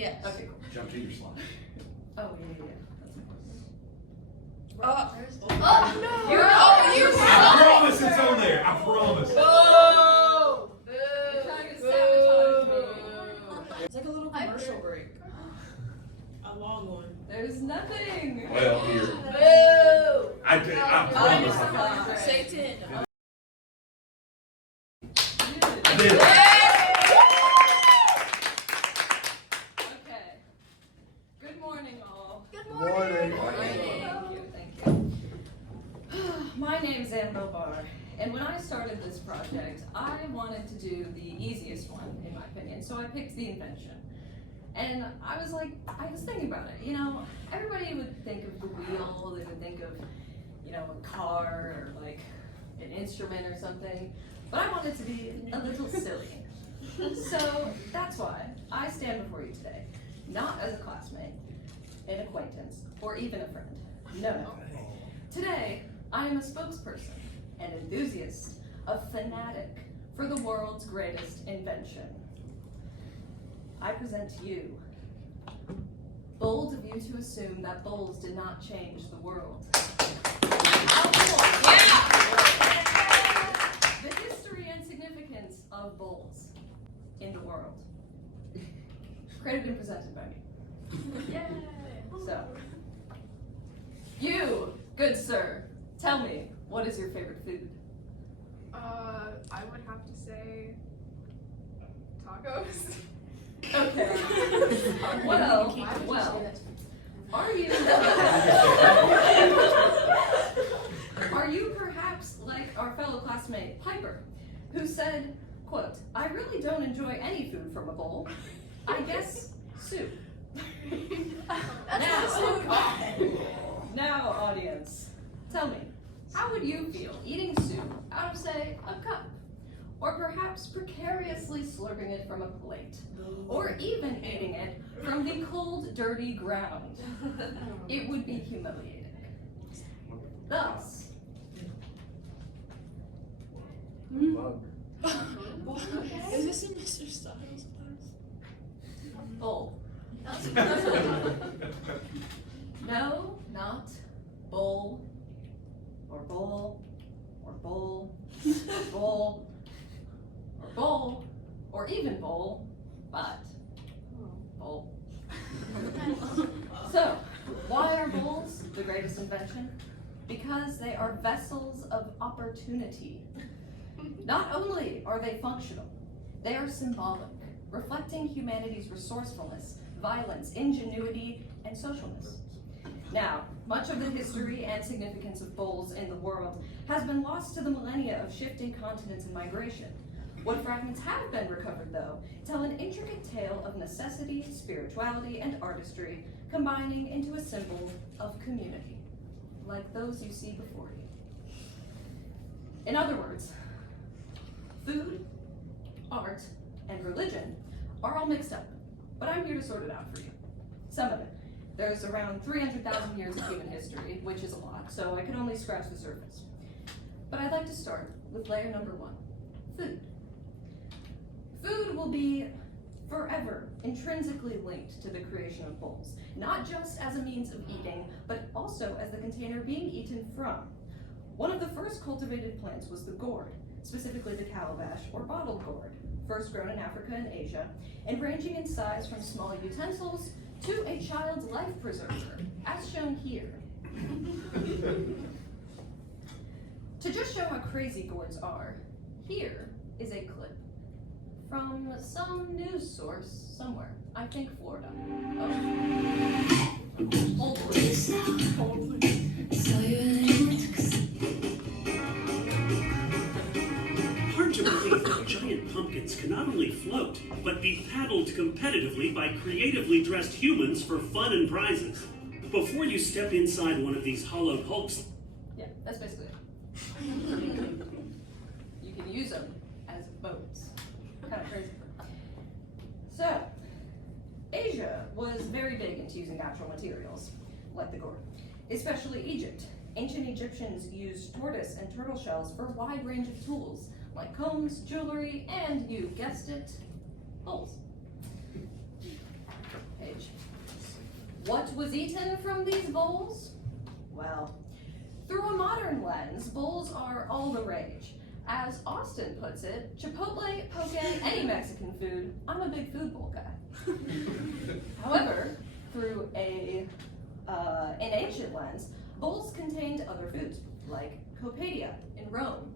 Yes. Okay, cool. Jump to your slide. Oh, yeah. That's important. Oh no! You're I promise it's on there. I promise. Boo! You're trying to sabotage me. It's like a little commercial break. A long one. There's nothing. Well, here. Boo! I promise. Oh, Satan. I did it. Okay. Good morning, all. Good morning. Thank you. My name's Annabelle Barr, and when I started this project, I wanted to do the easiest one, in my opinion, so I picked the invention. And I was thinking about it, everybody would think of the wheel, they would think of, a car, or like an instrument or something, but I wanted to be a little silly. So that's why I stand before you today, not as a classmate, an acquaintance, or even a friend. No. Today, I am a spokesperson, an enthusiast, a fanatic for the world's greatest invention. I present to you. Bold of you to assume that bowls did not change the world. The history and significance of bowls in the world. Created and presented by me. Yay! So, you, good sir, tell me, what is your favorite food? I would have to say tacos. Okay. Well, are you perhaps like our fellow classmate Piper, who said, quote, "I really don't enjoy any food from a bowl. I guess soup." Now, audience, tell me, how would you feel eating soup out of, say, a cup? Or perhaps precariously slurping it from a plate, or even eating it from the cold, dirty ground? It would be humiliating. Thus, Is this in Mr. Styles' bowl. No, not bowl, or bowl, or bowl, or bowl, or bowl, or even bowl, but bowl. So, why are bowls the greatest invention? Because they are vessels of opportunity. Not only are they functional, they are symbolic, reflecting humanity's resourcefulness, violence, ingenuity, and socialness. Now, much of the history and significance of bowls in the world has been lost to the millennia of shifting continents and migration. What fragments have been recovered, though, tell an intricate tale of necessity, spirituality, and artistry combining into a symbol of community, like those you see before you. In other words, food, art, and religion are all mixed up, but I'm here to sort it out for you. Some of it. There's around 300,000 years of human history, which is a lot, so I could only scratch the surface. But I'd like to start with layer number 1, food. Food will be forever intrinsically linked to the creation of bowls, not just as a means of eating, but also as the container being eaten from. One of the first cultivated plants was the gourd, specifically the calabash or bottle gourd, first grown in Africa and Asia, and ranging in size from small utensils to a child's life preserver, as shown here. To just show how crazy gourds are, here is a clip from some news source somewhere. I think Florida. Oh. Hold please. Hold please. Hard to believe that giant pumpkins can not only float, but be paddled competitively by creatively dressed humans for fun and prizes. Before you step inside one of these hollowed hulks, yeah, that's basically it. You can use them as boats. Kind of crazy. So, Asia was very big into using natural materials, like the gourd, especially Egypt. Ancient Egyptians used tortoise and turtle shells for a wide range of tools, like combs, jewelry, and, you guessed it, bowls. Age. What was eaten from these bowls? Well, through a modern lens, bowls are all the rage. As Austin puts it, Chipotle, poke, any Mexican food, I'm a big food bowl guy. However, through an ancient lens, bowls contained other foods, like Coppelia in Rome.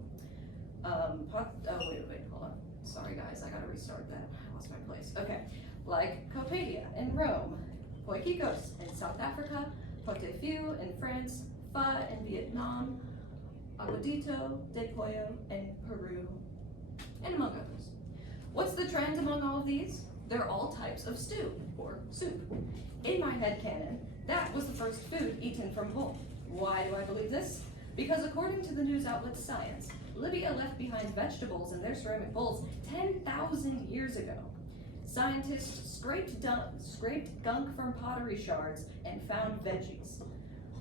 Wait, hold on. Sorry guys, I gotta restart that. I lost my place. Okay, like Coppelia in Rome, Poiquicos in South Africa, Potefiu in France, Pho in Vietnam, Aguadito, de Pollo in Peru, and among others. What's the trend among all of these? They're all types of stew, or soup. In my headcanon, that was the first food eaten from bowl. Why do I believe this? Because according to the news outlet Science, Libya left behind vegetables in their ceramic bowls 10,000 years ago. Scientists scraped gunk from pottery shards and found veggies.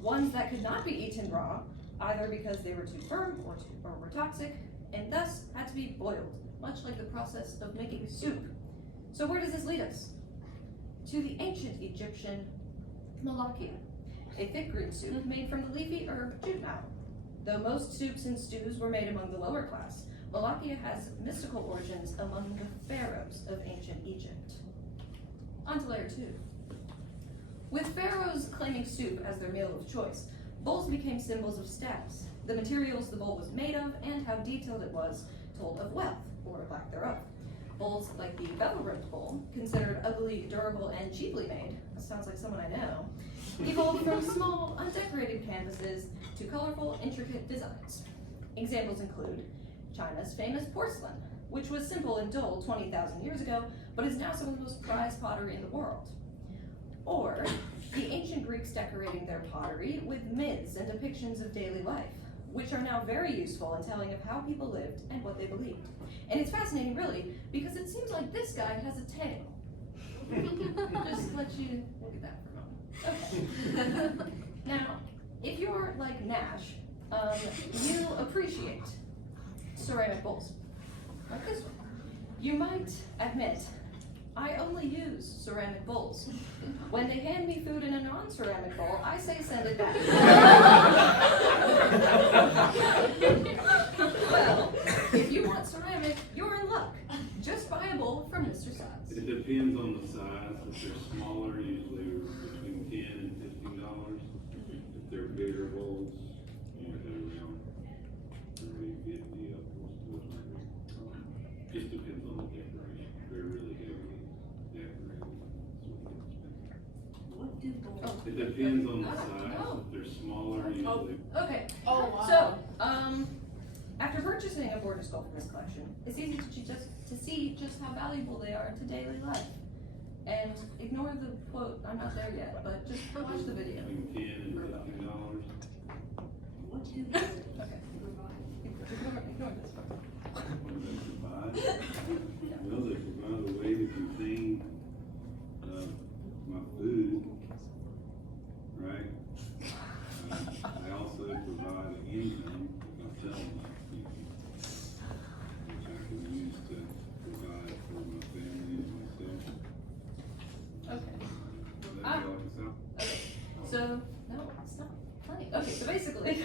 Ones that could not be eaten raw, either because they were too firm or were toxic, and thus had to be boiled, much like the process of making soup. So where does this lead us? To the ancient Egyptian malakia, a thick green soup made from the leafy herb jute. Though most soups and stews were made among the lower class, malakia has mystical origins among the pharaohs of ancient Egypt. On to layer 2. With pharaohs claiming soup as their meal of choice, bowls became symbols of status. The materials the bowl was made of and how detailed it was told of wealth, or lack thereof. Bowls like the bevel-rimmed bowl, considered ugly, durable, and cheaply made, sounds like someone I know, evolved from small, undecorated canvases to colorful, intricate designs. Examples include China's famous porcelain, which was simple and dull 20,000 years ago, but is now some of the most prized pottery in the world. Or the ancient Greeks decorating their pottery with myths and depictions of daily life, which are now very useful in telling of how people lived and what they believed. And it's fascinating, really, because it seems like this guy has a tail. Just let you look at that for a moment. Okay. Now, if you're like Nash, you appreciate ceramic bowls, like this one. You might admit, I only use ceramic bowls. When they hand me food in a non-ceramic bowl, I say send it back. Well, if you want ceramic, you're in luck. Just buy a bowl from Mr. Size. It depends on the size. If they're smaller, usually between $10 and $15. If they're bigger bowls, usually around $350 upwards to $100. Just depends on the decoration. If they're really heavily decorated, What do bowls? it depends on the size. If they're smaller, usually. Okay. Oh, wow. So, after purchasing a border skull from this collection, it's easy to see just how valuable they are to daily life. And ignore the quote, I'm not there yet, but just watch the video. Between $10 and $15. What do they okay. Ignore this part. What do they provide? Well, they provide a way to contain my food, right? They also provide an income if I sell my food, which I can use to provide for my family and myself. Okay. Does that help us out? Okay. So, no, it's not funny. Okay, so basically,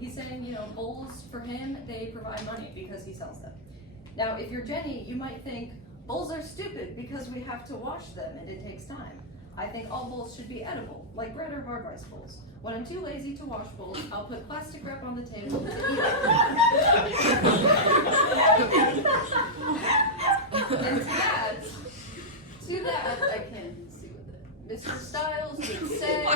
he's saying, you know, bowls for him, they provide money because he sells them. Now, if you're Jenny, you might think, bowls are stupid because we have to wash them and it takes time. I think all bowls should be edible, like bread or hard rice bowls. When I'm too lazy to wash bowls, I'll put plastic wrap on the table to eat it. And to that, I can't see with it. Mr. Styles would say,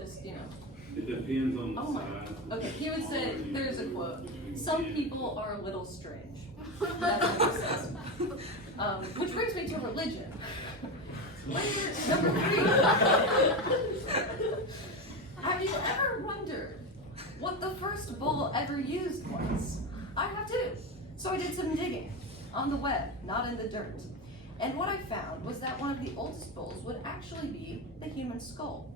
just, you know. It depends on the Oh my, size. okay, he would say, Smaller, there's a usually quote, between some 10 people are a little strange. That's what he says. Which brings me to religion. Layer number 3. Have you ever wondered what the first bowl ever used was? I have too. So I did some digging on the web, not in the dirt. And what I found was that one of the oldest bowls would actually be the human skull.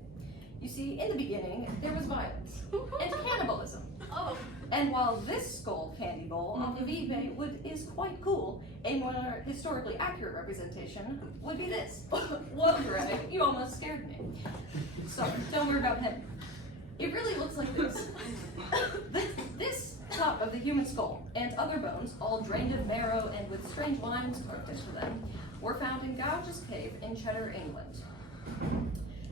You see, in the beginning, there was violence and cannibalism. Oh. And while this skull candy bowl off of eBay is quite cool, a more historically accurate representation would be this. Whoa, Greg, you almost scared me. Sorry, don't worry about him. It really looks like this. This top of the human skull and other bones, all drained of marrow and with strange lines carved into them, were found in Gouge's cave in Cheddar, England.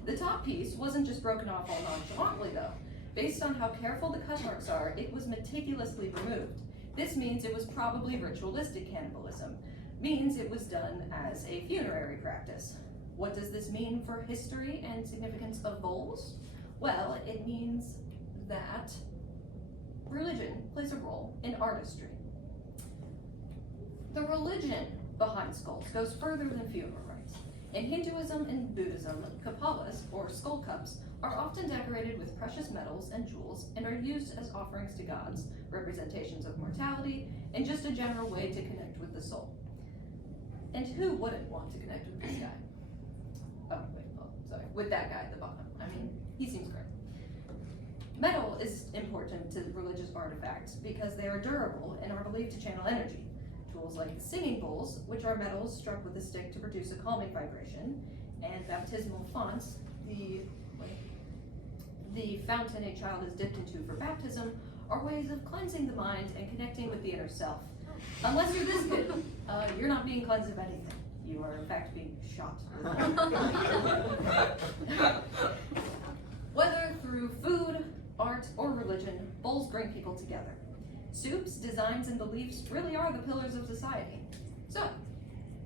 The top piece wasn't just broken off all nonchalantly, though. Based on how careful the cut marks are, it was meticulously removed. This means it was probably ritualistic cannibalism, means it was done as a funerary practice. What does this mean for history and significance of bowls? Well, it means that religion plays a role in artistry. The religion behind skulls goes further than funeral rites. In Hinduism and Buddhism, kapalas, or skull cups, are often decorated with precious metals and jewels and are used as offerings to gods, representations of mortality, and just a general way to connect with the soul. And who wouldn't want to connect with this guy? With that guy at the bottom. I mean, he seems great. Metal is important to religious artifacts because they are durable and are believed to channel energy. Tools like singing bowls, which are metals struck with a stick to produce a calming vibration, and baptismal fonts, the fountain a child is dipped into for baptism, are ways of cleansing the mind and connecting with the inner self. Unless you're this good, you're not being cleansed of anything. You are in fact being shot. Whether through food, art, or religion, bowls bring people together. Soups, designs, and beliefs really are the pillars of society. So,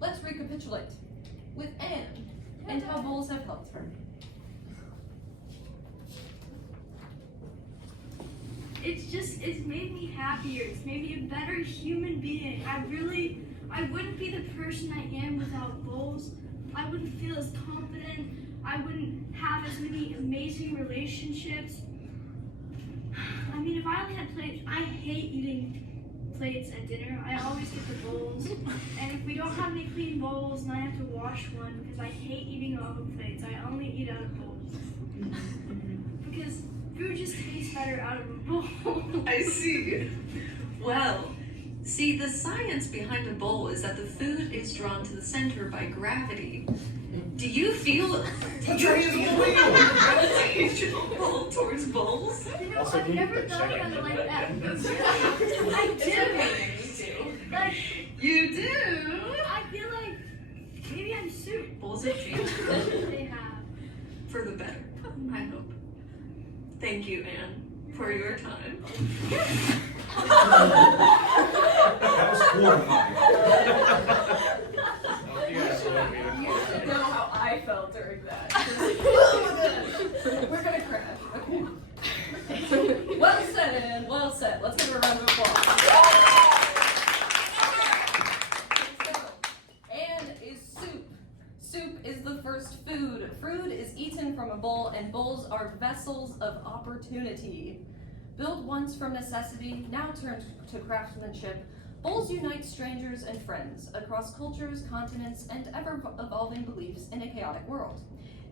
let's recapitulate with Anne and how bowls have helped her. It's made me happier. It's made me a better human being. I wouldn't be the person I am without bowls. I wouldn't feel as confident. I wouldn't have as many amazing relationships. I mean, if I only had plates, I hate eating plates at dinner. I always get the bowls. And if we don't have any clean bowls, then I have to wash one because I hate eating off of plates. I only eat out of bowls. Because food just tastes better out of a bowl. I see. Well, see, the science behind a bowl is that the food is drawn to the center by gravity. Do you feel gravitational pull towards bowls? You know, I've never thought about it like that. I do. Like, You do? I feel like maybe I'm soup. Bowls have changed They have. for the better, I hope. Thank you, Anne, for your time. That was horrifying. You should know how I felt during that. We're gonna crash. Okay. Well said, Anne. Well said. Let's give her a round of applause. So, Anne is soup. Soup is the first food. Food is eaten from a bowl, and bowls are vessels of opportunity. Built once from necessity, now turned to craftsmanship, bowls unite strangers and friends across cultures, continents, and ever-evolving beliefs in a chaotic world.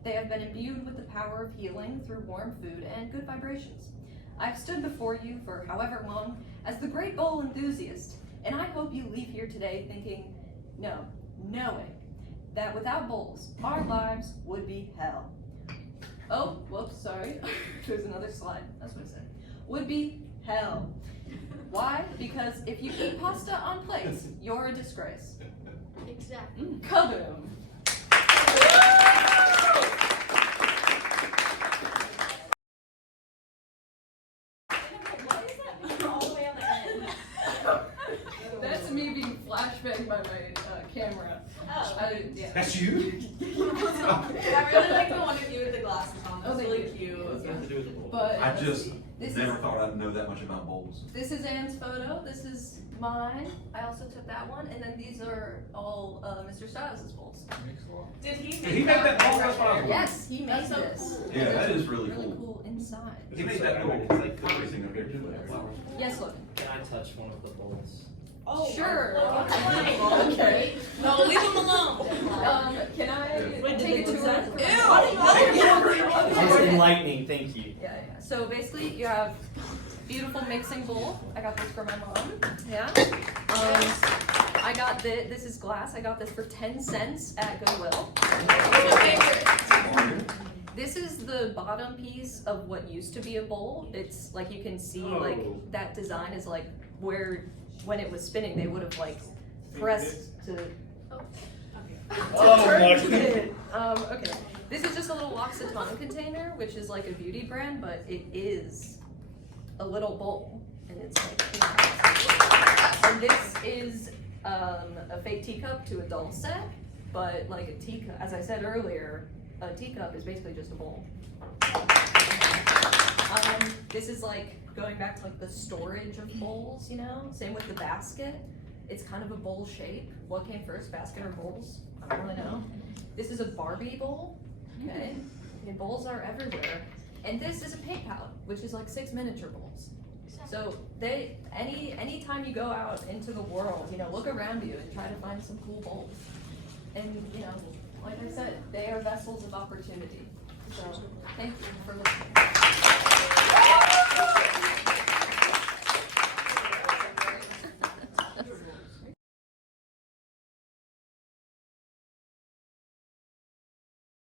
They have been imbued with the power of healing through warm food and good vibrations. I've stood before you for however long as the great bowl enthusiast, and I hope you leave here today thinking, knowing that without bowls, our lives would be hell. Oh, whoops, sorry. There's another slide. That's what it said. Would be hell. Why? Because if you eat pasta on plates, you're a disgrace. Exactly. Kaboom. What is that all the way on the end? That's me being flashbanged by my camera. Oh. Yeah. That's you? I really like the one of you with the glasses on. That's thank really you. cute. But I just this never is, thought I'd know that much about bowls. this is Anne's photo. This is mine. I also took that one, and then these are all Mr. Styles' bowls. Did he make Did he make that bowl? That's what I was wondering. Yes, he made That's so this. cool. Yeah, that is Really really cool. cool inside. He made that bowl. Everything up there too. Yes, look. Can I touch one of the bowls? Oh, Sure. Okay. Okay. No, leave him alone. Can I Wait, take a did tour? they- That was enlightening, thank you. Yeah. So basically, you have beautiful mixing bowl. I got this for my mom. Yeah. I got this is glass. I got this for 10 cents at Goodwill. This is the bottom piece of what used to be a bowl. It's like you can see like that design is like where when it was spinning they would have like pressed to turn it. Okay. This is just a little L'Occitane container, which is like a beauty brand, but it is a little bowl, and it's like. And this is a fake teacup to a doll set, but like a teacup, as I said earlier, a teacup is basically just a bowl. This is like going back to like the storage of bowls, you know? Same with the basket. It's kind of a bowl shape. What came first, basket or bowls? I don't really know. This is a Barbie bowl, okay? And bowls are everywhere. And this is a paint palette, which is like 6 miniature bowls. So anytime you go out into the world, you know, look around you and try to find some cool bowls. And, you know, like I said, they are vessels of opportunity. So thank you for listening.